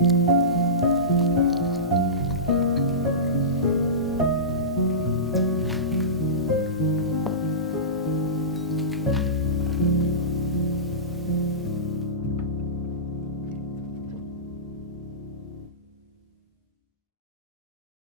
thank you